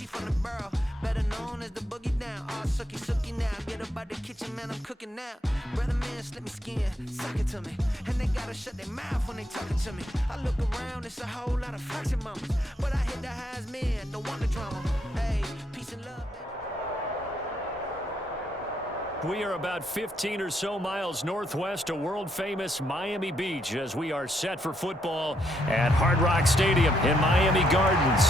she from the borough, better known as the boogie down. All sookie now, get up out the kitchen, man, I'm cooking now. Brother man, slip me skin, suck it to me. And they gotta shut their mouth when they talking to me. I look around, it's a whole lot of flexing mamas, but I hit the highs, man, don't want the drama. Hey, peace and love. We are about 15 or so miles northwest of world-famous Miami Beach as we are set for football at Hard Rock Stadium in Miami Gardens.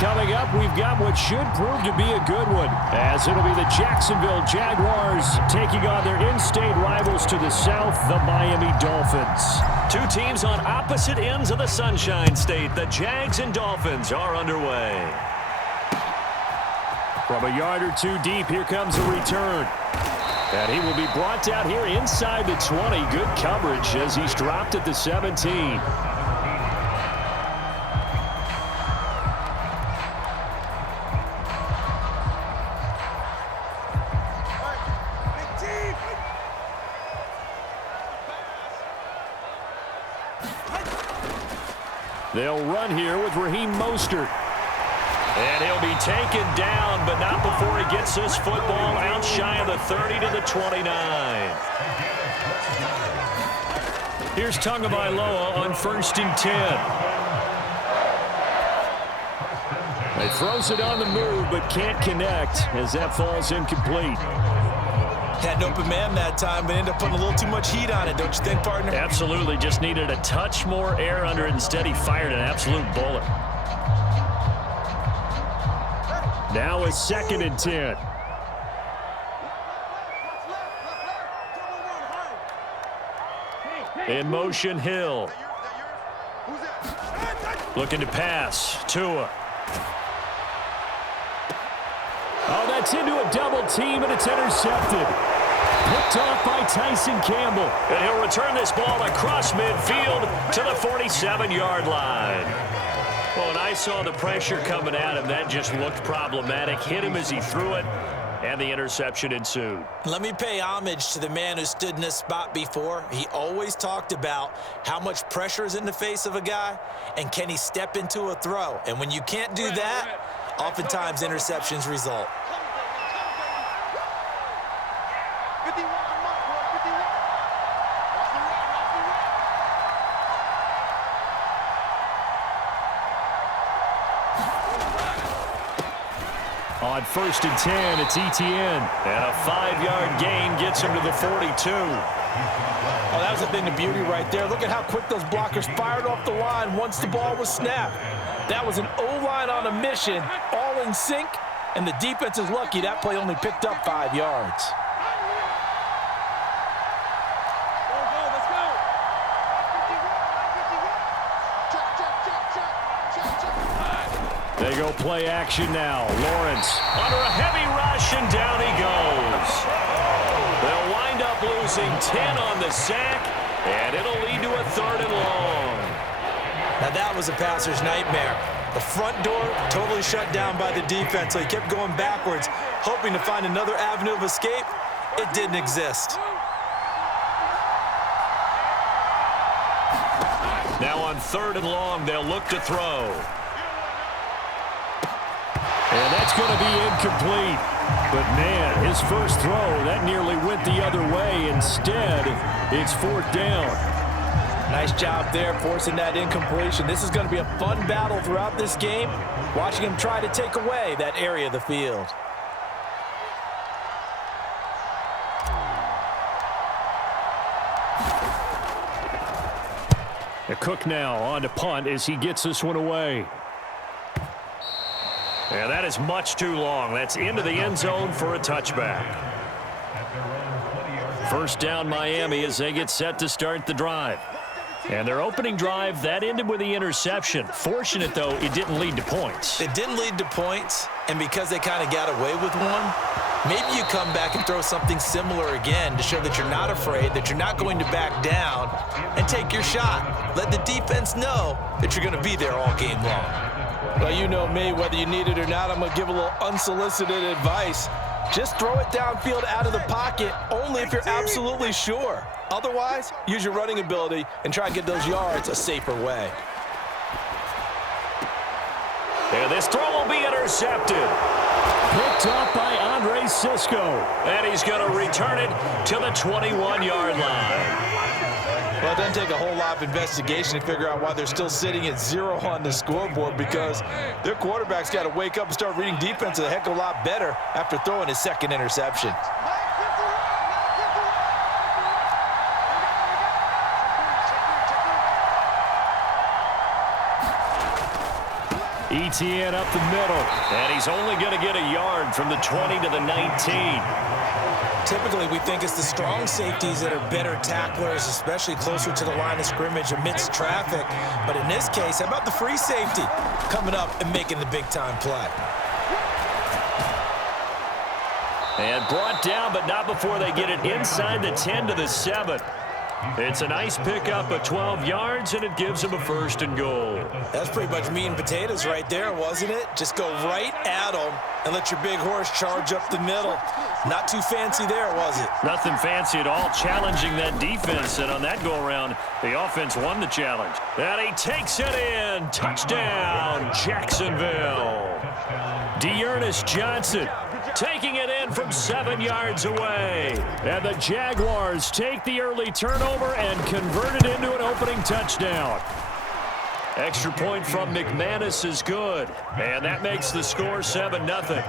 Coming up, we've got what should prove to be a good one, as it'll be the Jacksonville Jaguars taking on their in-state rivals to the south, the Miami Dolphins. Two teams on opposite ends of the Sunshine State. The Jags and Dolphins are underway. From a yard or two deep, here comes a return. And he will be brought down here inside the 20. Good coverage as he's dropped at the 17. They'll run here with Raheem Mostert. And he'll be taken down, but not before he gets this football out shy of the 30 to the 29. Here's Tagovailoa on 1st and 10. He throws it on the move, but can't connect as that falls incomplete. Had an open man that time, but ended up putting a little too much heat on it, don't you think, partner? Absolutely. Just needed a touch more air under it. Instead, he fired an absolute bullet. Now a 2nd and 10. In motion, Hill. Looking to pass. Tua. Oh, that's into a double team, and it's intercepted. Picked off by Tyson Campbell. And he'll return this ball across midfield to the 47-yard line. Well, and I saw the pressure coming at him. That just looked problematic. Hit him as he threw it, and the interception ensued. Let me pay homage to the man who stood in this spot before. He always talked about how much pressure is in the face of a guy, and can he step into a throw. And when you can't do that, oftentimes interceptions result. On 1st and 10, it's Etienne. And a 5-yard gain gets him to the 42. Oh, that was a thing of beauty right there. Look at how quick those blockers fired off the line once the ball was snapped. That was an O-line on a mission, all in sync, and the defense is lucky that play only picked up 5 yards. They go play action now. Lawrence under a heavy rush, and down he goes. They'll wind up losing 10 on the sack, and it'll lead to a 3rd and long. Now that was a passer's nightmare. The front door totally shut down by the defense, so he kept going backwards, hoping to find another avenue of escape. It didn't exist. Now on 3rd and long, they'll look to throw. And that's going to be incomplete. But, man, his first throw, that nearly went the other way. Instead, it's 4th down. Nice job there forcing that incompletion. This is going to be a fun battle throughout this game, watching him try to take away that area of the field. Cook now on to punt as he gets this one away. And that is much too long. That's into the end zone for a touchback. 1st down Miami as they get set to start the drive. And their opening drive, that ended with the interception. Fortunate, though, it didn't lead to points. It didn't lead to points, and because they kind of got away with one, maybe you come back and throw something similar again to show that you're not afraid, that you're not going to back down, and take your shot. Let the defense know that you're going to be there all game long. Well, you know me, whether you need it or not, I'm going to give a little unsolicited advice. Just throw it downfield out of the pocket only if you're absolutely sure. Otherwise, use your running ability and try and get those yards a safer way. And this throw will be intercepted. Picked up by Andre Cisco. And he's going to return it to the 21-yard line. Well, it doesn't take a whole lot of investigation to figure out why they're still sitting at 0 on the scoreboard, because their quarterback's got to wake up and start reading defense a heck of a lot better after throwing his second interception. ETN up the middle, and he's only going to get a yard from the 20 to the 19. Typically, we think it's the strong safeties that are better tacklers, especially closer to the line of scrimmage amidst traffic. But in this case, how about the free safety coming up and making the big-time play? And brought down, but not before they get it inside the 10 to the 7. It's a nice pickup of 12 yards, and it gives them a 1st and goal. That's pretty much meat and potatoes right there, wasn't it? Just go right at them and let your big horse charge up the middle. Not too fancy there, was it? Nothing fancy at all, challenging that defense, and on that go-around, the offense won the challenge. And he takes it in. Touchdown, Jacksonville. Dearness Johnson taking it in from 7 yards away. And the Jaguars take the early turnover and convert it into an opening touchdown. Extra point from McManus is good. And that makes the score 7-0.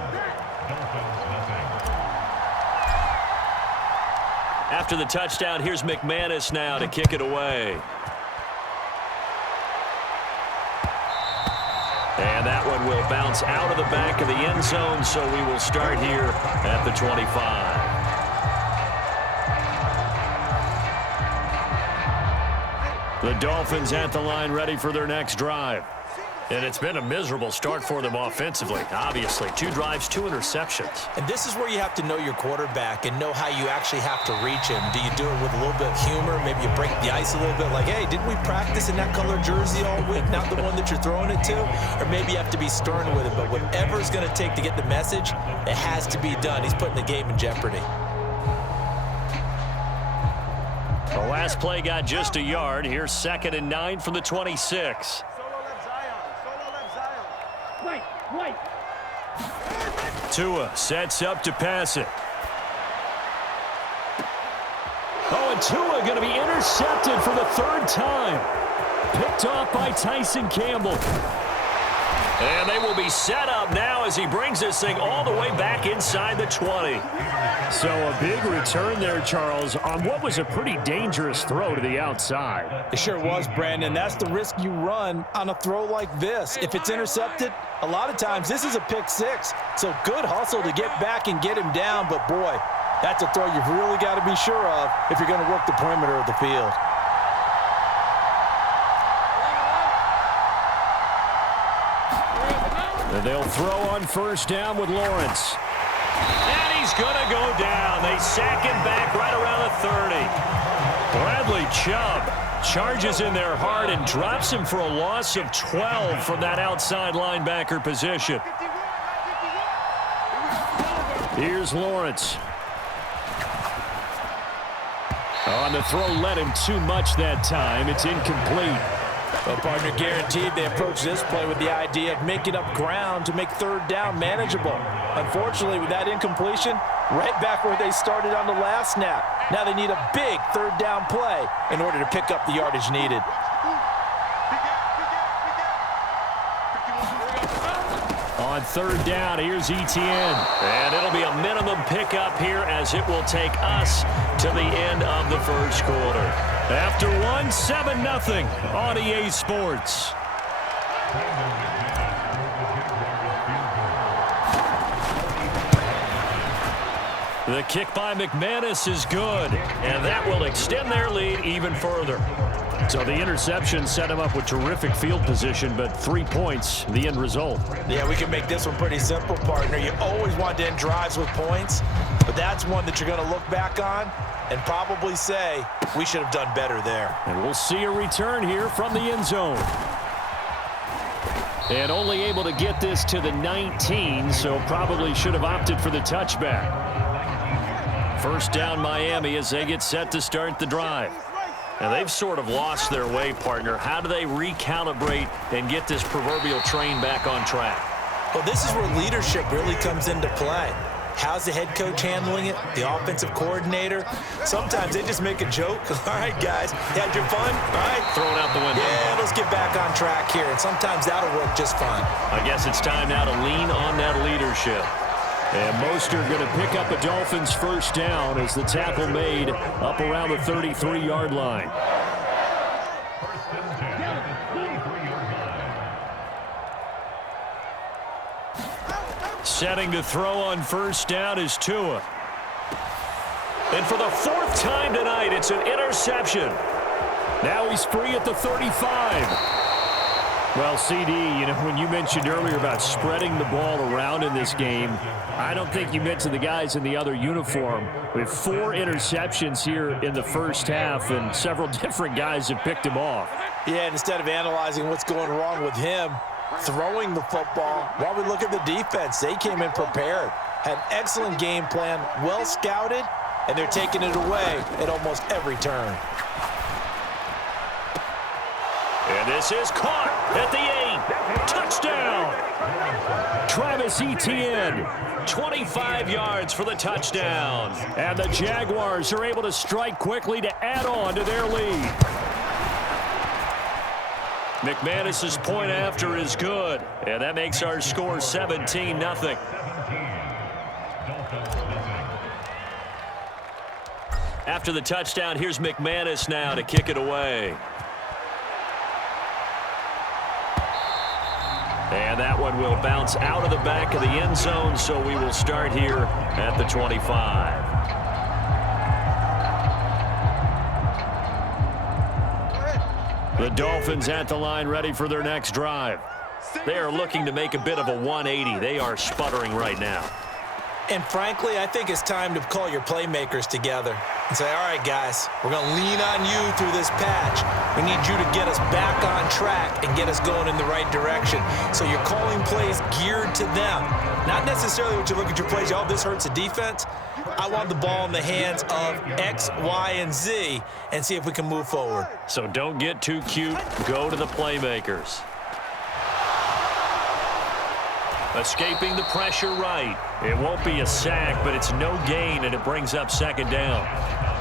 After the touchdown, here's McManus now to kick it away. And that one will bounce out of the back of the end zone, so we will start here at the 25. The Dolphins at the line, ready for their next drive. And it's been a miserable start for them offensively, obviously. 2 drives, 2 interceptions. And this is where you have to know your quarterback and know how you actually have to reach him. Do you do it with a little bit of humor? Maybe you break the ice a little bit like, hey, didn't we practice in that color jersey all week, not the one that you're throwing it to? Or maybe you have to be stern with it. But whatever it's going to take to get the message, it has to be done. He's putting the game in jeopardy. The last play got just a yard. Here's 2nd and 9 from the 26. Tua sets up to pass it. Oh, and Tua going to be intercepted for the 3rd time. Picked off by Tyson Campbell. And they will be set up now as he brings this thing all the way back inside the 20. So a big return there, Charles, on what was a pretty dangerous throw to the outside. It sure was, Brandon. That's the risk you run on a throw like this. If it's intercepted, a lot of times this is a pick 6. So good hustle to get back and get him down. But, boy, that's a throw you've really got to be sure of if you're going to work the perimeter of the field. And they'll throw on 1st down with Lawrence. And he's going to go down. They sack him back right around the 30. Bradley Chubb charges in there hard and drops him for a loss of 12 from that outside linebacker position. Here's Lawrence. On the throw, led him too much that time. It's incomplete. Well, partner, guaranteed they approach this play with the idea of making up ground to make 3rd down manageable. Unfortunately, with that incompletion, right back where they started on the last snap. Now they need a big 3rd down play in order to pick up the yardage needed. On 3rd down, here's ETN. And it'll be a minimum pickup here as it will take us to the end of the 1st quarter. After 7-0 on EA Sports. The kick by McManus is good, and that will extend their lead even further. So the interception set him up with terrific field position, but 3 points, the end result. Yeah, we can make this one pretty simple, partner. You always want to end drives with points, but that's one that you're going to look back on and probably say, we should have done better there. And we'll see a return here from the end zone. And only able to get this to the 19, so probably should have opted for the touchback. 1st down Miami as they get set to start the drive. And they've sort of lost their way, partner. How do they recalibrate and get this proverbial train back on track? Well, this is where leadership really comes into play. How's the head coach handling it? The offensive coordinator? Sometimes they just make a joke. All right, guys, had your fun? All right. Throw it out the window. Yeah, let's get back on track here. And sometimes that'll work just fine. I guess it's time now to lean on that leadership. And Mostert going to pick up a Dolphins first down as the tackle made up around the 33-yard line. Setting to throw on first down is Tua. And for the fourth time tonight, it's an interception. Now he's free at the 35. Well, CD, you know, when you mentioned earlier about spreading the ball around in this game, I don't think you mentioned the guys in the other uniform. We have 4 interceptions here in the first half, and several different guys have picked him off. Yeah, and instead of analyzing what's going wrong with him, throwing the football, while we look at the defense, they came in prepared, had an excellent game plan, well scouted, and they're taking it away at almost every turn. And this is caught at the 8. Touchdown! Travis Etienne, 25 yards for the touchdown. And the Jaguars are able to strike quickly to add on to their lead. McManus's point after is good, and that makes our score 17-0. After the touchdown, here's McManus now to kick it away. And that one will bounce out of the back of the end zone, so we will start here at the 25. The Dolphins at the line ready for their next drive. They are looking to make a bit of a 180. They are sputtering right now. And frankly, I think it's time to call your playmakers together and say, all right, guys, we're going to lean on you through this patch. We need you to get us back on track and get us going in the right direction. So you're calling plays geared to them. Not necessarily what you look at your plays, oh, this hurts the defense. I want the ball in the hands of X, Y, and Z and see if we can move forward. So don't get too cute. Go to the playmakers. Escaping the pressure right. It won't be a sack, but it's no gain, and it brings up second down.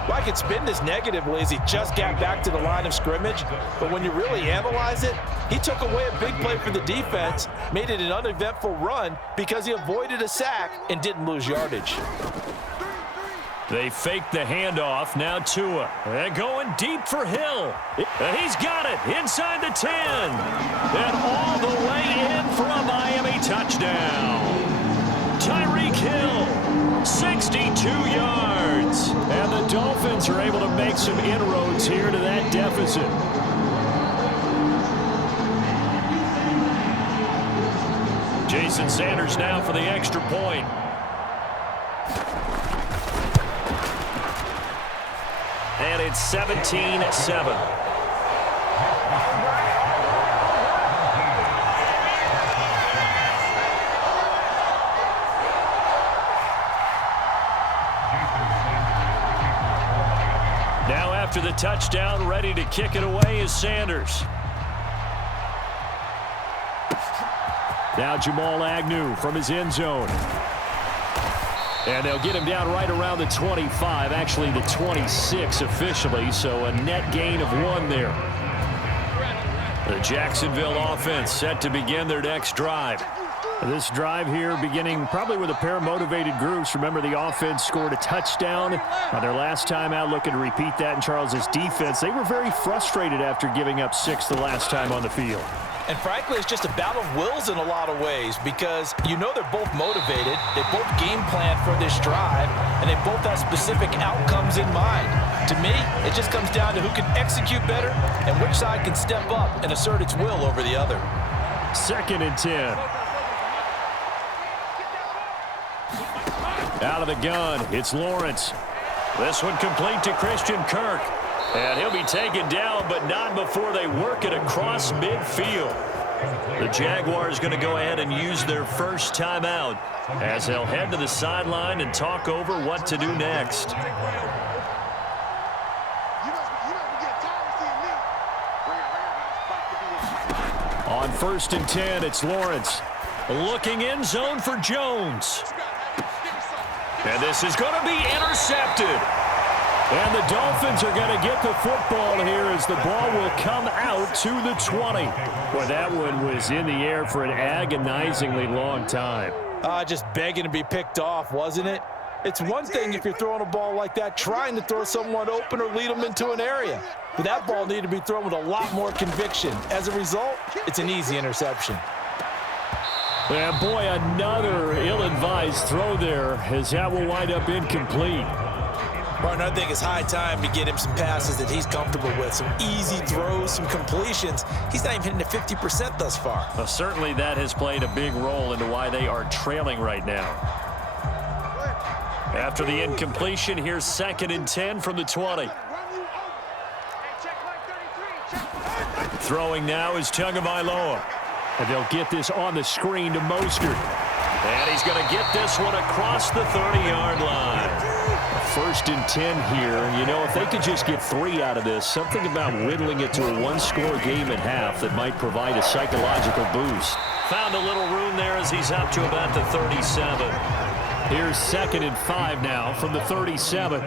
Well, I could spin this negatively as he just got back to the line of scrimmage, but when you really analyze it, he took away a big play for the defense, made it an uneventful run because he avoided a sack and didn't lose yardage. They fake the handoff. Now Tua. They're going deep for Hill. He's got it inside the 10. And all the way in for a Miami touchdown. Tyreek Hill, 62 yards. And the Dolphins are able to make some inroads here to that deficit. Jason Sanders now for the extra point. And it's 17-7. Now after the touchdown, ready to kick it away is Sanders. Now Jamal Agnew from his end zone. And they'll get him down right around the 25, actually the 26 officially, so a net gain of 1 there. The Jacksonville offense set to begin their next drive. This drive here beginning probably with a pair of motivated groups. Remember, the offense scored a touchdown on their last time out, looking to repeat that in Charles' defense. They were very frustrated after giving up 6 the last time on the field. And frankly, it's just a battle of wills in a lot of ways because you know they're both motivated, they both game plan for this drive, and they both have specific outcomes in mind. To me, it just comes down to who can execute better and which side can step up and assert its will over the other. 2nd and 10. Out of the gun, it's Lawrence. This one complete to Christian Kirk. And he'll be taken down, but not before they work it across midfield. The Jaguars going to go ahead and use their first timeout as they'll head to the sideline and talk over what to do next. On 1st and 10, it's Lawrence. Looking in zone for Jones. And this is going to be intercepted. And the Dolphins are going to get the football here as the ball will come out to the 20. Boy, that one was in the air for an agonizingly long time. Just begging to be picked off, wasn't it? It's one thing if you're throwing a ball like that, trying to throw someone open or lead them into an area. But that ball needed to be thrown with a lot more conviction. As a result, it's an easy interception. And boy, another ill-advised throw there as that will wind up incomplete. Martin, I think it's high time to get him some passes that he's comfortable with, some easy throws, some completions. He's not even hitting the 50% thus far. Well, certainly that has played a big role into why they are trailing right now. After the incompletion, here's 2nd and 10 from the 20. Throwing now is Tagovailoa. And they'll get this on the screen to Mostert. And he's going to get this one across the 30-yard line. 1st and 10 here. You know, if they could just get 3 out of this, something about whittling it to a one-score game at half that might provide a psychological boost. Found a little room there as he's up to about the 37. Here's 2nd and 5 now from the 37.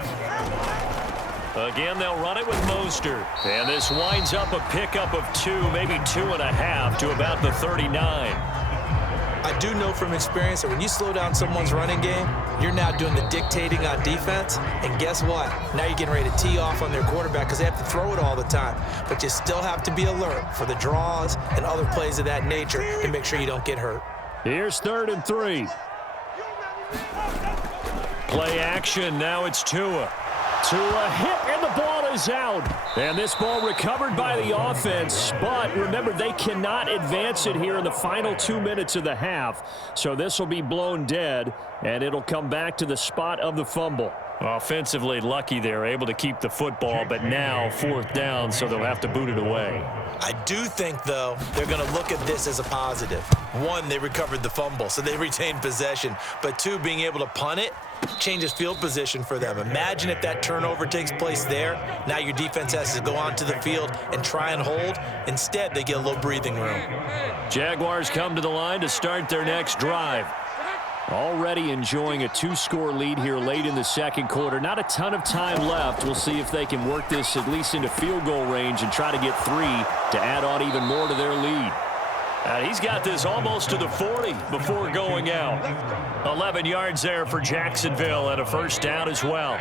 Again, they'll run it with Mostert. And this winds up a pickup of 2, maybe 2.5 to about the 39. I do know from experience that when you slow down someone's running game, you're now doing the dictating on defense. And guess what? Now you're getting ready to tee off on their quarterback because they have to throw it all the time. But you still have to be alert for the draws and other plays of that nature to make sure you don't get hurt. Here's 3rd and 3. Play action. Now it's Tua. Tua hit, and the ball is out. And this ball recovered by the offense. But remember, they cannot advance it here in the final 2 minutes of the half. So this will be blown dead, and it'll come back to the spot of the fumble. Offensively lucky they're able to keep the football, but now 4th down, so they'll have to boot it away. I do think, though, they're going to look at this as a positive. 1, they recovered the fumble, so they retained possession. But 2, being able to punt it changes field position for them. Imagine if that turnover takes place there. Now your defense has to go onto the field and try and hold. Instead, they get a little breathing room. Jaguars come to the line to start their next drive. Already enjoying a 2-score lead here late in the 2nd quarter. Not a ton of time left. We'll see if they can work this at least into field goal range and try to get 3 to add on even more to their lead. He's got this almost to the 40 before going out. 11 yards there for Jacksonville and a 1st down as well.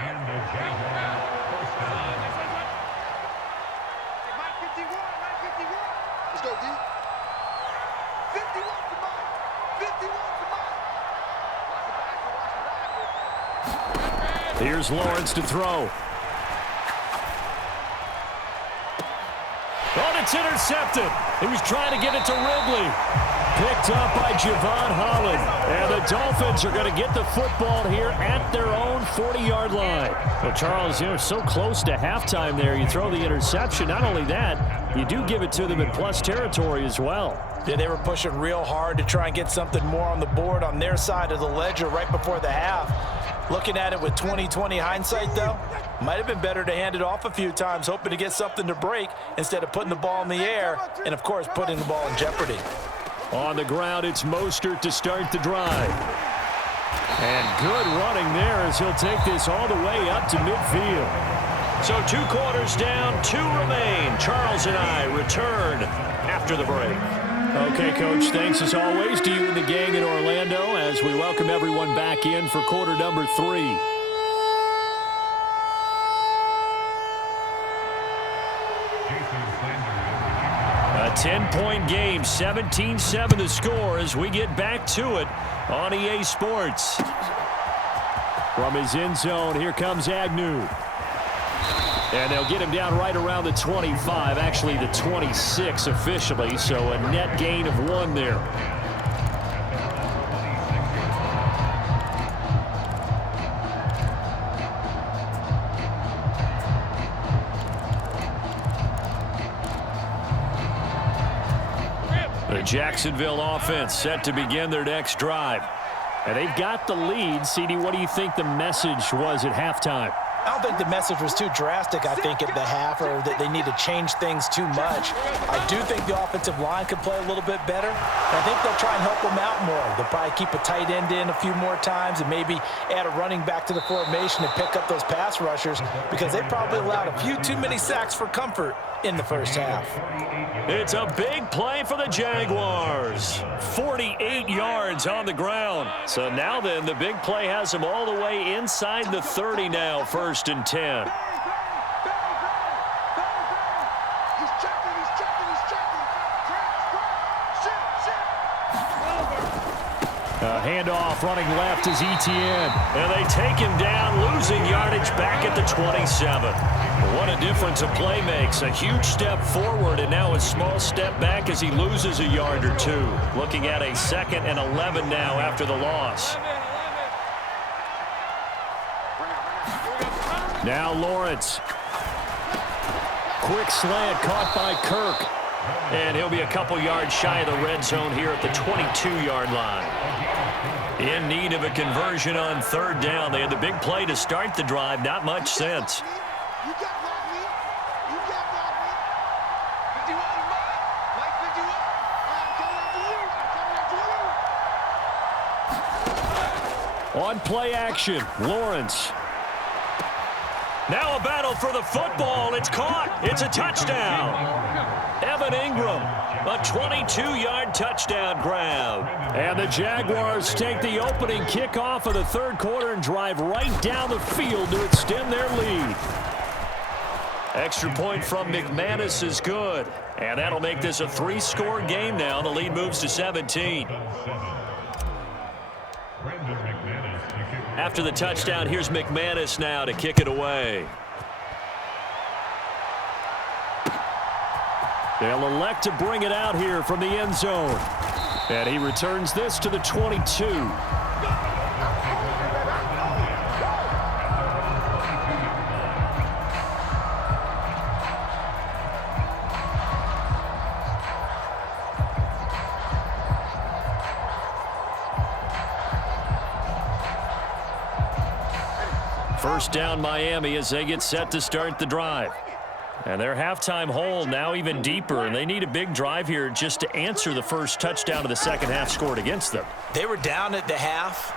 Here's Lawrence to throw. Oh, it's intercepted. He was trying to get it to Ridley. Picked up by Javon Holland. And the Dolphins are going to get the football here at their own 40-yard line. Well, Charles, you're so close to halftime there. You throw the interception. Not only that, you do give it to them in plus territory as well. Yeah, they were pushing real hard to try and get something more on the board on their side of the ledger right before the half. Looking at it with 20/20 hindsight, though, might have been better to hand it off a few times, hoping to get something to break instead of putting the ball in the air and, of course, putting the ball in jeopardy. On the ground, it's Mostert to start the drive. And good running there as he'll take this all the way up to midfield. So 2 quarters down, 2 remain. Charles and I return after the break. Okay, Coach, thanks as always to you and the gang in Orlando as we welcome everyone back in for quarter number 3. A 10-point game, 17-7 the score as we get back to it on EA Sports. From his end zone, here comes Agnew. And they'll get him down right around the 25, actually the 26 officially, so a net gain of 1 there. The Jacksonville offense set to begin their next drive. And they've got the lead. CD, what do you think the message was at halftime? I don't think the message was too drastic, I think, at the half, or that they need to change things too much. I do think the offensive line could play a little bit better. I think they'll try and help them out more. They'll probably keep a tight end in a few more times and maybe add a running back to the formation and pick up those pass rushers, because they probably allowed a few too many sacks for comfort in the first half. It's a big play for the Jaguars. 48 yards on the ground. So now then, the big play has them all the way inside the 30 now, 1st and 10. Handoff running left is Etienne. And they take him down, losing yardage back at the 27. What a difference a play makes. A huge step forward and now a small step back as he loses a yard or two. Looking at a 2nd and 11 now after the loss. Now Lawrence. Quick slant caught by Kirk. And he'll be a couple yards shy of the red zone here at the 22-yard line. In need of a conversion on 3rd down. They had the big play to start the drive. Not much sense. On play action, Lawrence. Now a battle for the football. It's caught. It's a touchdown. Evan Ingram, a 22-yard touchdown grab. And the Jaguars take the opening kickoff of the 3rd quarter and drive right down the field to extend their lead. Extra point from McManus is good. And that'll make this a 3-score game now. The lead moves to 17. After the touchdown, here's McManus now to kick it away. They'll elect to bring it out here from the end zone. And he returns this to the 22. First down Miami as they get set to start the drive. And their halftime hole now even deeper, and they need a big drive here just to answer the first touchdown of the second half scored against them. They were down at the half.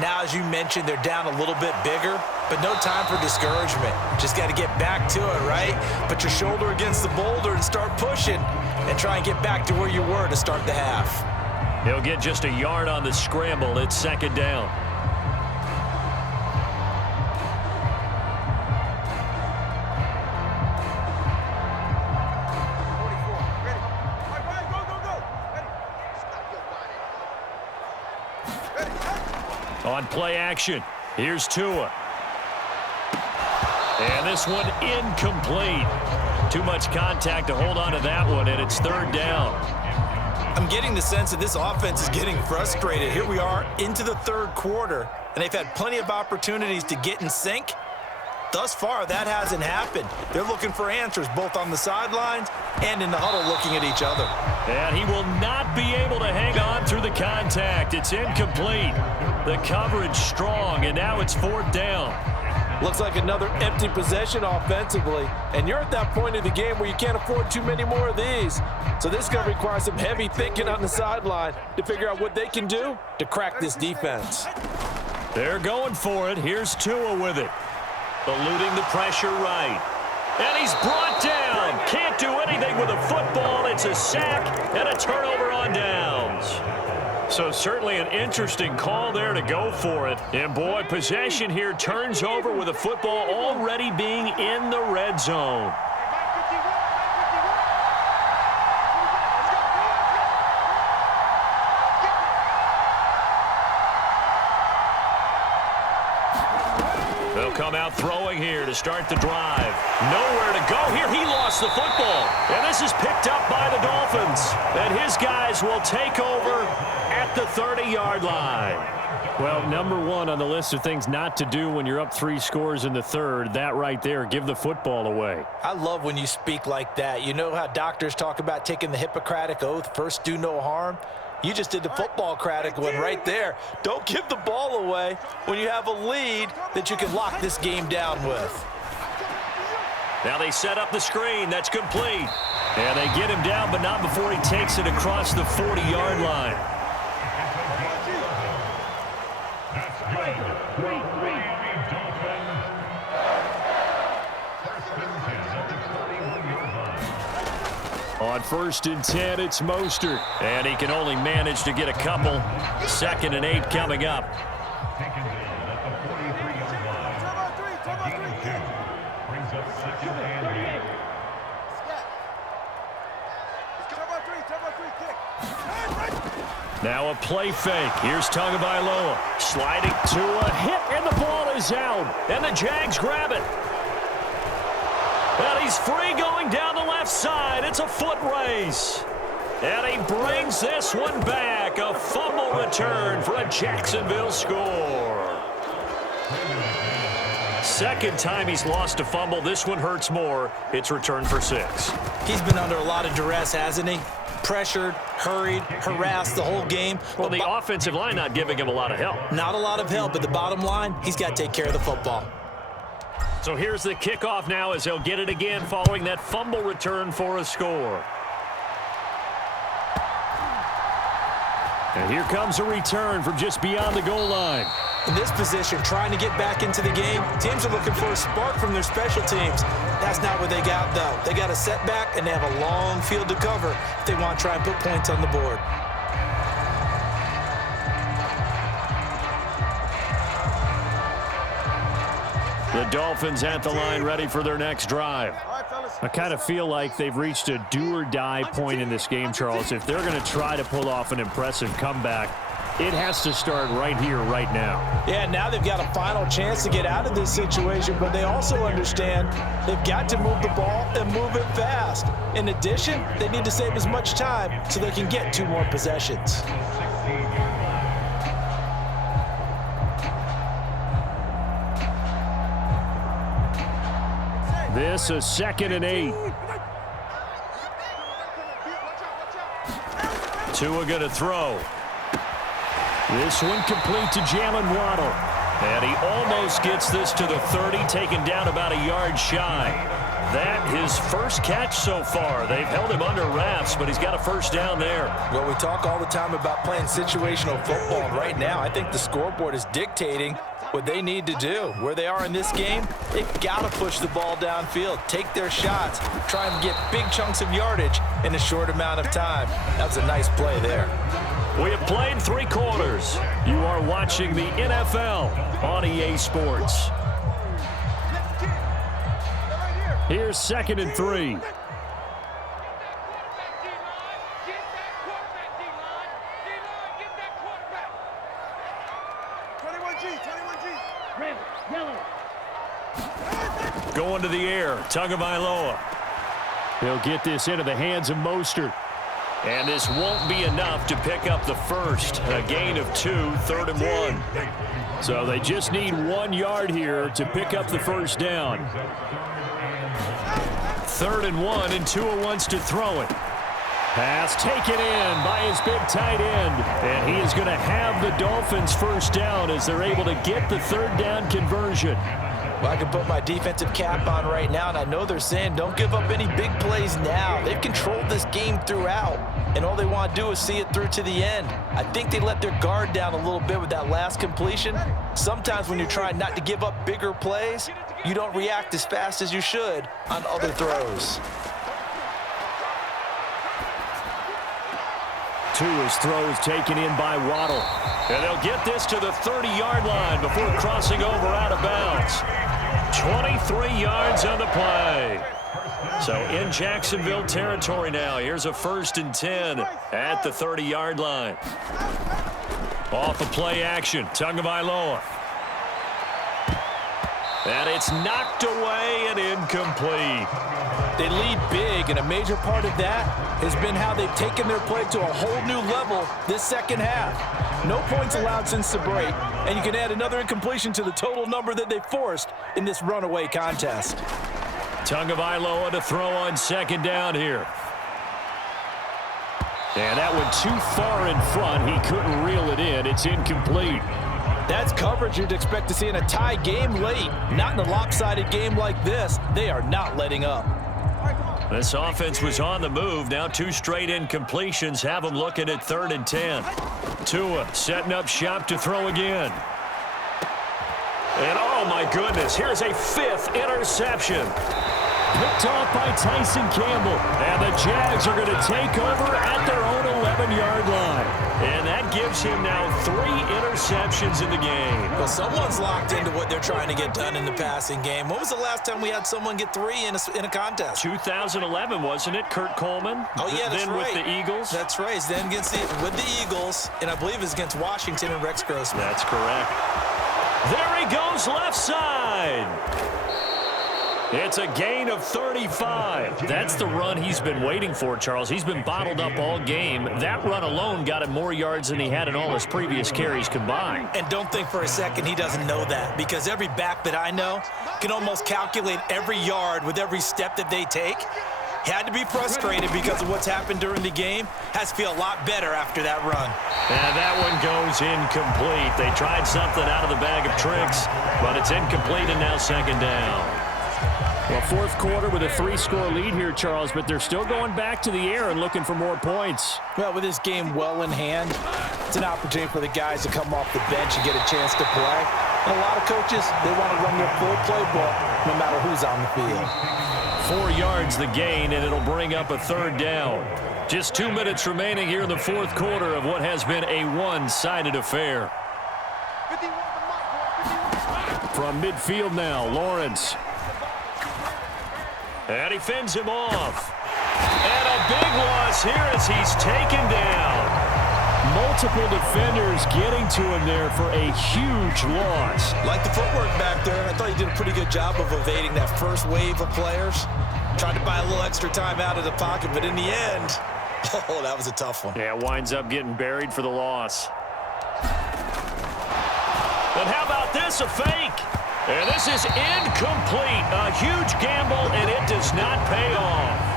Now, as you mentioned, they're down a little bit bigger, but no time for discouragement. Just got to get back to it, right? Put your shoulder against the boulder and start pushing and try and get back to where you were to start the half. He'll get just a yard on the scramble. It's 2nd down. On play action, here's Tua. And this one incomplete. Too much contact to hold on to that one, and it's 3rd down. I'm getting the sense that this offense is getting frustrated. Here we are into the 3rd quarter, and they've had plenty of opportunities to get in sync. Thus far, that hasn't happened. They're looking for answers both on the sidelines and in the huddle looking at each other. And he will not be able to hang on through the contact. It's incomplete. The coverage strong, and now it's 4th down. Looks like another empty possession offensively, and you're at that point of the game where you can't afford too many more of these. So this is going to require some heavy thinking on the sideline to figure out what they can do to crack this defense. They're going for it. Here's Tua with it. Eluding the pressure right. And he's brought down. Can't do anything with a football. It's a sack and a turnover on downs. So certainly an interesting call there to go for it. And boy, possession here turns over with a football already being in the red zone. They'll come out throwing here to start the drive. Nowhere to go here. He lost the football. And this is picked up by the Dolphins. And his guys will take over at the 30-yard line. Well, number one on the list of things not to do when you're up 3 scores in the 3rd, that right there, give the football away. I love when you speak like that. You know how doctors talk about taking the Hippocratic Oath, first do no harm? You just did the football Craddock one right there. Don't give the ball away when you have a lead that you can lock this game down with. Now they set up the screen. That's complete. And they get him down, but not before he takes it across the 40-yard line. On 1st and 10, it's Mostert. And he can only manage to get a couple. 2nd and 8 coming up. Now a play fake. Here's Tagovailoa sliding to a hit, and the ball is out. And the Jags grab it. And he's free going down the left side. It's a foot race. And he brings this one back. A fumble return for a Jacksonville score. Second time he's lost a fumble. This one hurts more. It's returned for 6. He's been under a lot of duress, hasn't he? Pressured, hurried, harassed the whole game. Well, the offensive line not giving him a lot of help. Not a lot of help, but the bottom line, he's got to take care of the football. So here's the kickoff now as he'll get it again following that fumble return for a score. And here comes a return from just beyond the goal line. In this position, trying to get back into the game, teams are looking for a spark from their special teams. That's not what they got, though. They got a setback, and they have a long field to cover if they want to try and put points on the board. The Dolphins at the line ready for their next drive. I kind of feel like they've reached a do-or-die point in this game, Charles. If they're going to try to pull off an impressive comeback, it has to start right here, right now. Yeah, now they've got a final chance to get out of this situation, but they also understand they've got to move the ball and move it fast. In addition, they need to save as much time so they can get 2 more possessions. This is 2nd and 8. Tua going to throw. This one complete to Jalen Waddle. And he almost gets this to the 30, taken down about a yard shy. That his first catch so far. They've held him under wraps, but he's got a first down there. Well, we talk all the time about playing situational football, and right now I think the scoreboard is dictating what they need to do. Where they are in this game, they've got to push the ball downfield, take their shots, try and get big chunks of yardage in a short amount of time. That's a nice play there. We have played 3 quarters. You are watching the NFL on EA Sports. Here's 2nd and 3. Going to the air, Tagovailoa. He'll get this into the hands of Mostert. And this won't be enough to pick up the first. A gain of 2, 3rd and 1. So they just need 1 yard here to pick up the first down. 3rd and 1, and Tua wants to throw it. Pass taken in by his big tight end. And he is going to have the Dolphins first down as they're able to get the 3rd down conversion. Well, I can put my defensive cap on right now, and I know they're saying don't give up any big plays now. They've controlled this game throughout, and all they want to do is see it through to the end. I think they let their guard down a little bit with that last completion. Sometimes when you're trying not to give up bigger plays, you don't react as fast as you should on other throws. Tua's throw is taken in by Waddle. And they'll get this to the 30-yard line before crossing over out of bounds. 23 yards on the play. So in Jacksonville territory now. Here's a 1st and 10 at the 30-yard line. Off of play action, Tagovailoa. And it's knocked away and incomplete. They lead big, and a major part of that has been how they've taken their play to a whole new level this second half. No points allowed since the break, and you can add another incompletion to the total number that they forced in this runaway contest. Tagovailoa to throw on 2nd down here. And that went too far in front. He couldn't reel it in. It's incomplete. That's coverage you'd expect to see in a tie game late. Not in a lopsided game like this. They are not letting up. This offense was on the move. Now 2 straight incompletions have them looking at 3rd and 10. Tua setting up shop to throw again. And oh my goodness, here's a 5th interception. Picked off by Tyson Campbell. And the Jags are going to take over at their own 11-yard line. And that gives him now 3 interceptions in the game. Well, someone's locked into what they're trying to get done in the passing game. When was the last time we had someone get 3 in a contest? 2011, wasn't it? Kurt Coleman? Oh, yeah, that's then right. with the Eagles? That's right. Then with the Eagles, and I believe it's against Washington and Rex Grossman. That's correct. There he goes, left side. It's a gain of 35. That's the run he's been waiting for, Charles. He's been bottled up all game. That run alone got him more yards than he had in all his previous carries combined. And don't think for a second he doesn't know that, because every back that I know can almost calculate every yard with every step that they take. He had to be frustrated because of what's happened during the game. Has to feel a lot better after that run. And that one goes incomplete. They tried something out of the bag of tricks, but it's incomplete and now 2nd down. Well, 4th quarter with a 3-score lead here, Charles, but they're still going back to the air and looking for more points. Well, with this game well in hand, it's an opportunity for the guys to come off the bench and get a chance to play. And a lot of coaches, they want to run their full playbook no matter who's on the field. 4 yards the gain, and it'll bring up a 3rd down. Just 2 minutes remaining here in the 4th quarter of what has been a one-sided affair. From midfield now, Lawrence. And he fends him off. And a big loss here as he's taken down. Multiple defenders getting to him there for a huge loss. Like the footwork back there, I thought he did a pretty good job of evading that first wave of players. Tried to buy a little extra time out of the pocket, but in the end, oh, that was a tough one. Yeah, winds up getting buried for the loss. And how about this, a fake? And this is incomplete. A huge gamble, and it does not pay off.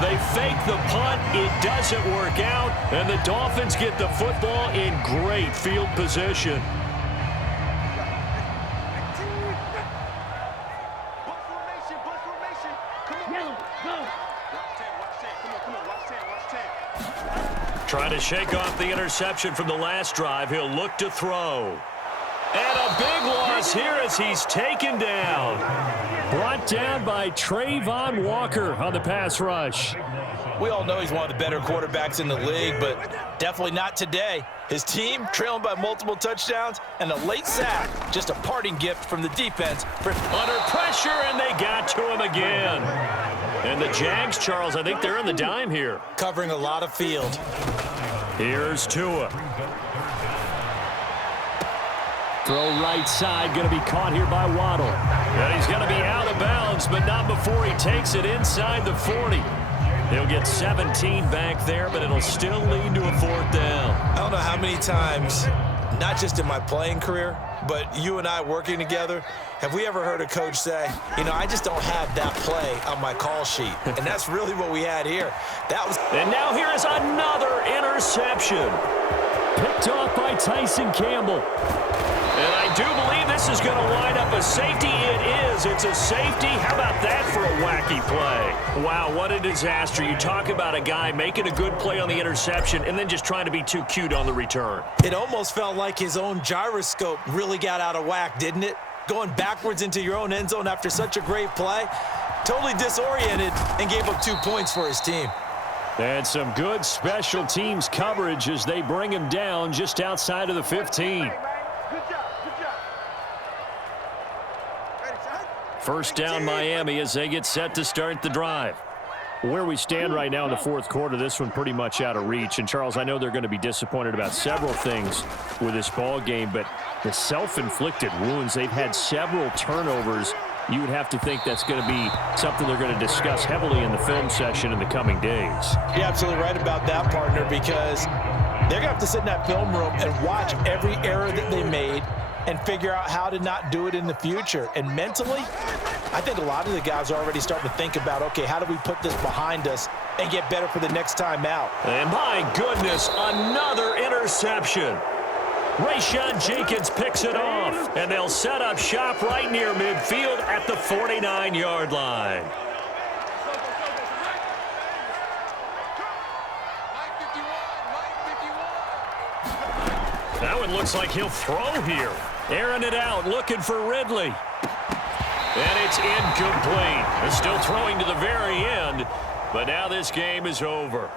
They fake the punt. It doesn't work out, and the Dolphins get the football in great field position. Trying to shake off the interception from the last drive. He'll look to throw. And a big loss here as he's taken down. Brought down by Trayvon Walker on the pass rush. We all know he's one of the better quarterbacks in the league, but definitely not today. His team trailing by multiple touchdowns and a late sack. Just a parting gift from the defense. Under pressure, and they got to him again. And the Jags, Charles, I think they're on the dime here. Covering a lot of field. Here's Tua. Throw right side, going to be caught here by Waddle. And he's going to be out of bounds, but not before he takes it inside the 40. He'll get 17 back there, but it'll still lead to a 4th down. I don't know how many times, not just in my playing career, but you and I working together, have we ever heard a coach say, you know, I just don't have that play on my call sheet. And that's really what we had here. And now here is another interception. Picked off by Tyson Campbell. And I do believe this is going to line up a safety. It is. It's a safety. How about that for a wacky play? Wow, what a disaster. You talk about a guy making a good play on the interception and then just trying to be too cute on the return. It almost felt like his own gyroscope really got out of whack, didn't it? Going backwards into your own end zone after such a great play. Totally disoriented and gave up 2 points for his team. And some good special teams coverage as they bring him down just outside of the 15. First down Miami as they get set to start the drive. Where we stand right now in the 4th quarter, this one pretty much out of reach. And, Charles, I know they're going to be disappointed about several things with this ball game, but the self-inflicted wounds, they've had several turnovers. You would have to think that's going to be something they're going to discuss heavily in the film session in the coming days. You're absolutely right about that, partner, because they're going to have to sit in that film room and watch every error that they made and figure out how to not do it in the future. And mentally, I think a lot of the guys are already starting to think about, okay, how do we put this behind us and get better for the next time out. And my goodness, another interception. Rayshawn Jenkins picks it off, and they'll set up shop right near midfield at the 49-yard line. That one looks like he'll throw here. Airing it out, looking for Ridley. And it's incomplete. They're still throwing to the very end, but now this game is over.